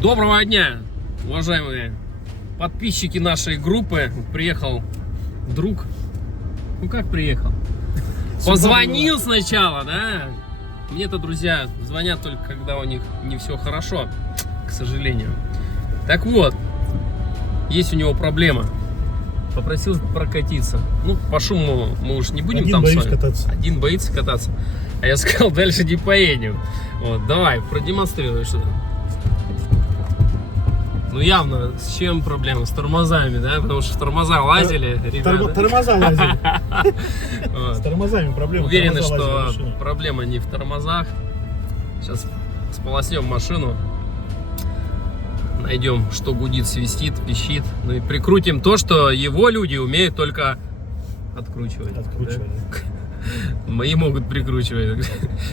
Доброго дня, уважаемые подписчики нашей группы. Приехал друг. Ну как приехал? Позвонил сначала, да? Мне-то друзья звонят только когда у них не все хорошо, к сожалению. Так вот, есть у него проблема. Попросил прокатиться. Ну, по шуму мы уж не будем там с вами. Кататься. Один боится кататься. А я сказал, дальше не поедем. Вот, давай, продемонстрируй что-то. Ну явно, с чем проблема? С тормозами, да? Потому что тормоза лазили, ребята. Тормоза лазили. С тормозами проблема. Уверены, что проблема не в тормозах. Сейчас сполоснем машину. Найдем, что гудит, свистит, пищит. Ну и прикрутим то, что его люди умеют только откручивать. Откручивать. Да? Мои могут прикручивать.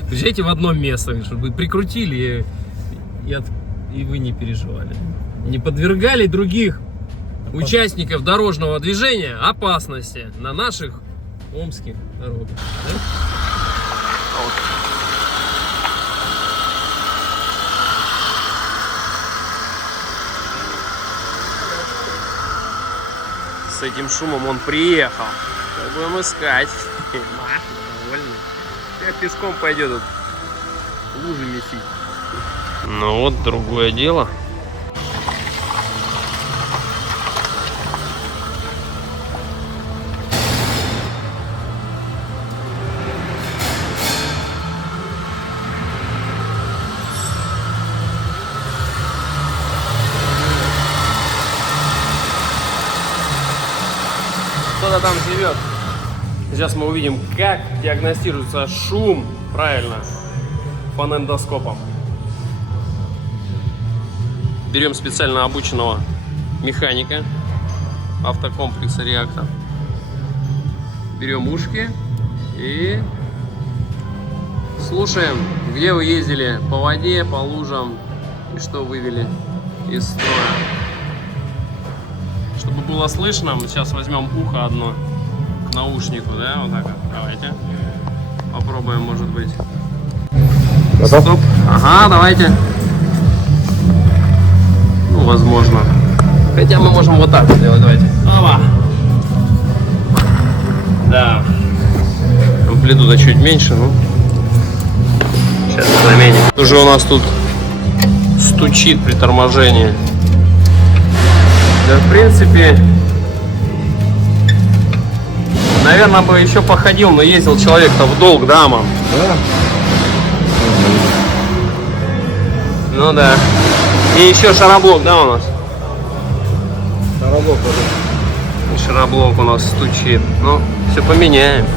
Приезжайте в одно место, чтобы прикрутили и вы не переживали. Не подвергали других участников дорожного движения опасности на наших омских дорогах. Да? С этим шумом он приехал. Будем искать. Довольный. Я пешком пойдет тут лужи месить. Ну вот другое дело. Кто-то там живет. Сейчас мы увидим, как диагностируется шум правильно фонендоскопом. Берем специально обученного механика автокомплекса «Реактор». Берем ушки и слушаем, где вы ездили по воде, по лужам и что вывели из строя. Чтобы было слышно, мы сейчас возьмем ухо одно к наушнику, да, вот так вот. Давайте попробуем, может быть. Стоп. Ага, давайте. Ну, возможно. Хотя мы можем вот так сделать, давайте. Опа. Да. Амплитуда чуть меньше, ну. Сейчас заменим. Уже у нас тут стучит при торможении. Да, в принципе, наверное, бы еще походил, но ездил человек-то в долг, да, мам? Да. Ну да. И еще шароблок, да, у нас? Шароблок. И шароблок у нас стучит. Ну, все поменяем.